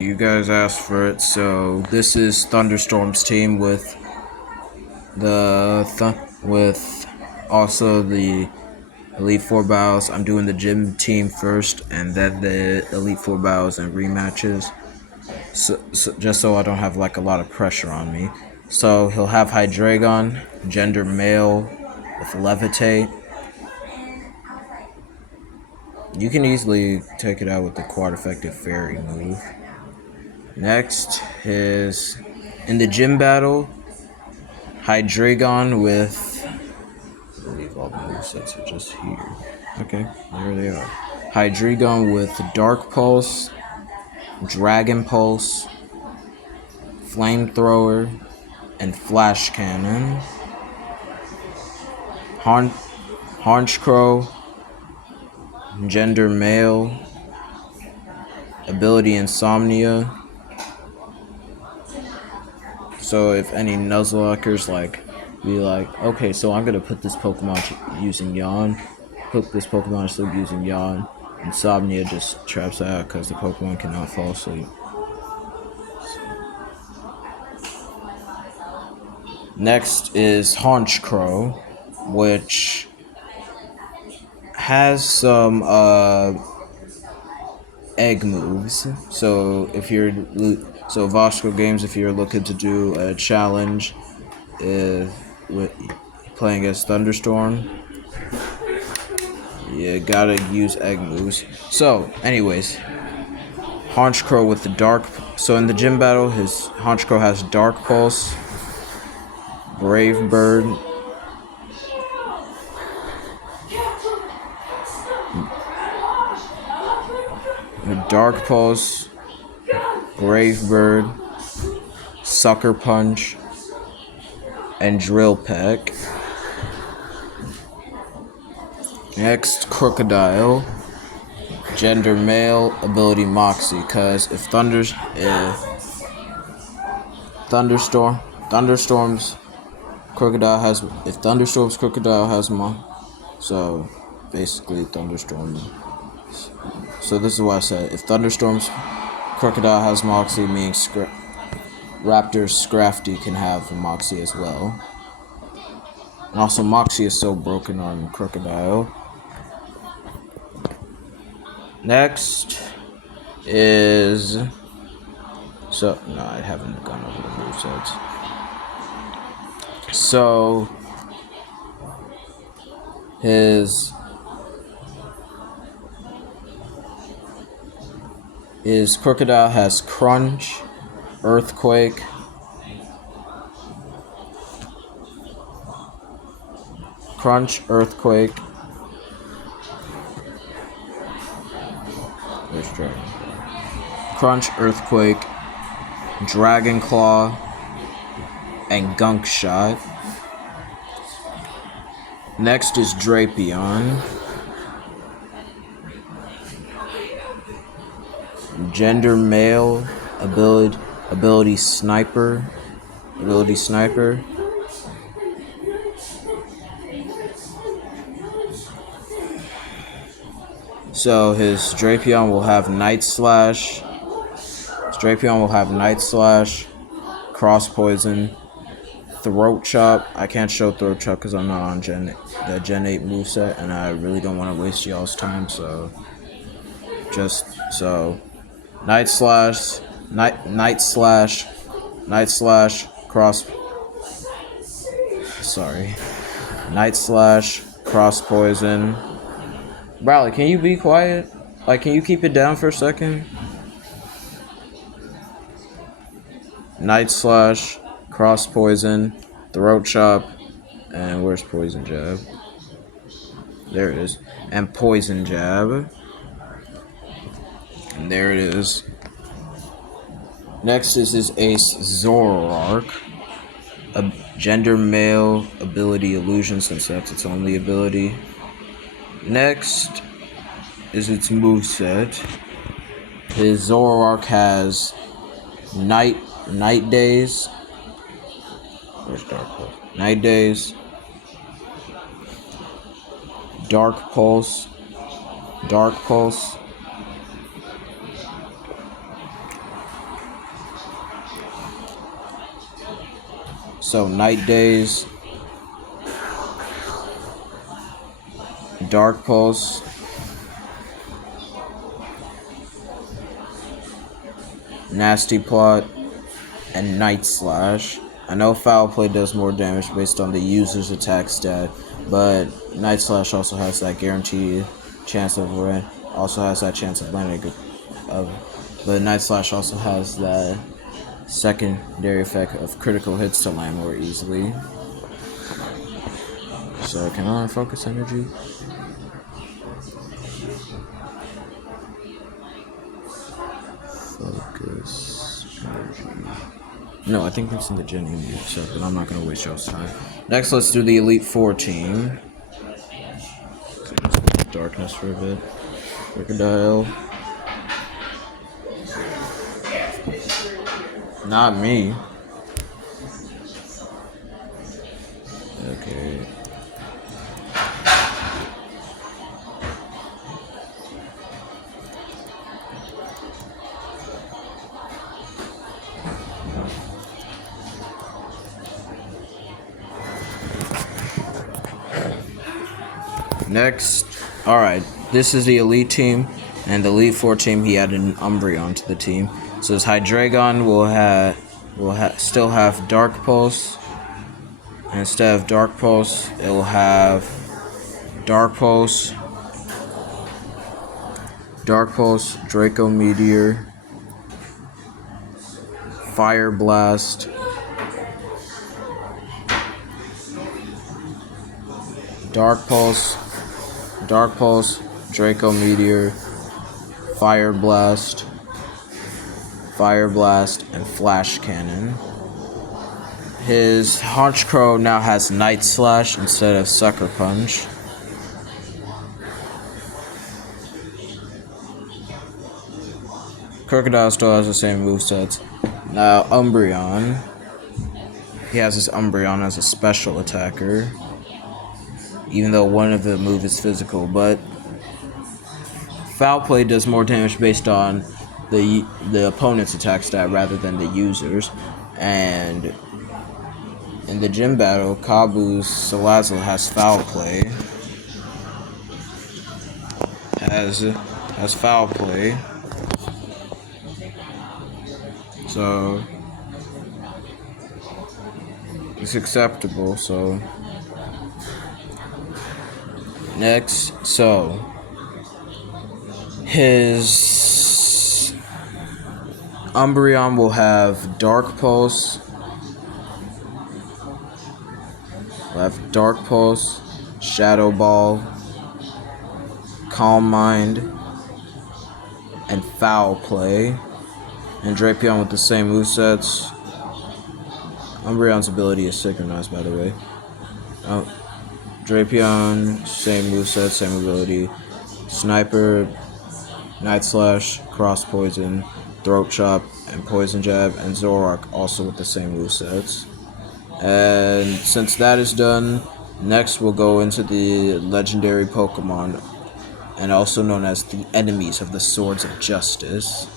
You guys asked for it, so this is Thunderstorm's team with with also the Elite Four battles. I'm doing the gym team first, and then the Elite Four battles and rematches. So just so I don't have like a lot of pressure on me. So he'll have Hydreigon, gender male, with Levitate. You can easily take it out with the quad effective fairy move. Next is in the gym battle, Hydreigon with, I believe all the movesets are just here. Okay, there they are. Hydreigon with Dark Pulse, Dragon Pulse, Flamethrower, and Flash Cannon. Honchkrow, gender male, ability Insomnia. So if any Nuzlockers be like, okay, so I'm gonna put this Pokemon using Yawn, put this Pokemon to sleep using Yawn. Insomnia just traps out because the Pokemon cannot fall asleep. Next is Honchkrow, which has some egg moves. So if you're Voxco Games, if you're looking to do a challenge with playing as Thunderstorm, you gotta use egg moves. So, anyways, Honchkrow with the dark. So in the gym battle, his Honchkrow has Dark Pulse, Brave Bird, Dark Pulse, Brave Bird, Sucker Punch, and Drill Peck. Next, Crocodile, gender male, ability Moxie. Cause if Thunderstorm's Crocodile has so basically Thunderstorm. So this is what I said. If Thunderstorm's Crocodile has Moxie, meaning Raptor's Scrafty can have Moxie as well. And also Moxie is so broken on Crocodile. Next is no, I haven't gone over the movesets. So his Crocodile has Crunch, Earthquake, Earthquake, Dragon Claw, and Gunk Shot. Next is Drapion, gender male, ability Sniper. So his Drapion will have Night Slash. Cross Poison, Throat Chop. I can't show Throat Chop because I'm not on the Gen 8 moveset, and I really don't want to waste y'all's time. So Night Slash, Cross Poison. Bradley, can you be quiet? Can you keep it down for a second? Night Slash, Cross Poison, Throat Chop, and where's Poison Jab? There it is. And Poison Jab. And there it is. Next is his ace Zoroark. A gender male, ability Illusion, since that's its only ability. Next is its moveset. His Zoroark has Night Days. Where's Dark Pulse? Night Days. Dark Pulse. So Night Days, Dark Pulse, Nasty Plot, and Night Slash. I know Foul Play does more damage based on the user's attack stat, but Night Slash also has that guaranteed chance of landing. But Night Slash also has that secondary effect of critical hits to land more easily. So can I focus energy? Focus energy. No, I think it's in the Jenny moveset, but I'm not gonna waste y'all's time. Next, let's do the Elite Four team. Darkness for a bit. Crocodile. Not me. Okay. Next, alright, this is the Elite team, and the Elite Four team, he added an Umbreon to the team. So his Hydreigon will still have Dark Pulse, and instead of Dark Pulse, it will have Dark Pulse, Draco Meteor, Fire Blast, Dark Pulse, Draco Meteor, Fire Blast, and Flash Cannon. His Honchkrow now has Night Slash instead of Sucker Punch. Crocodile still has the same movesets. Now Umbreon. He has his Umbreon as a special attacker, even though one of the moves is physical, but Foul Play does more damage based on the opponent's attack stat rather than the user's. And in the gym battle, Kabu's Salazzle has Foul Play. Has Foul Play. So it's acceptable, so next, so his Umbreon will have Dark Pulse. Shadow Ball, Calm Mind, and Foul Play. And Drapion with the same movesets. Umbreon's ability is synchronized, by the way. Drapion, same moveset, same ability. Sniper, Night Slash, Cross Poison, Throat Chop, and Poison Jab, and Zoroark also with the same movesets. And since that is done, next we'll go into the legendary Pokemon, and also known as the enemies of the Swords of Justice.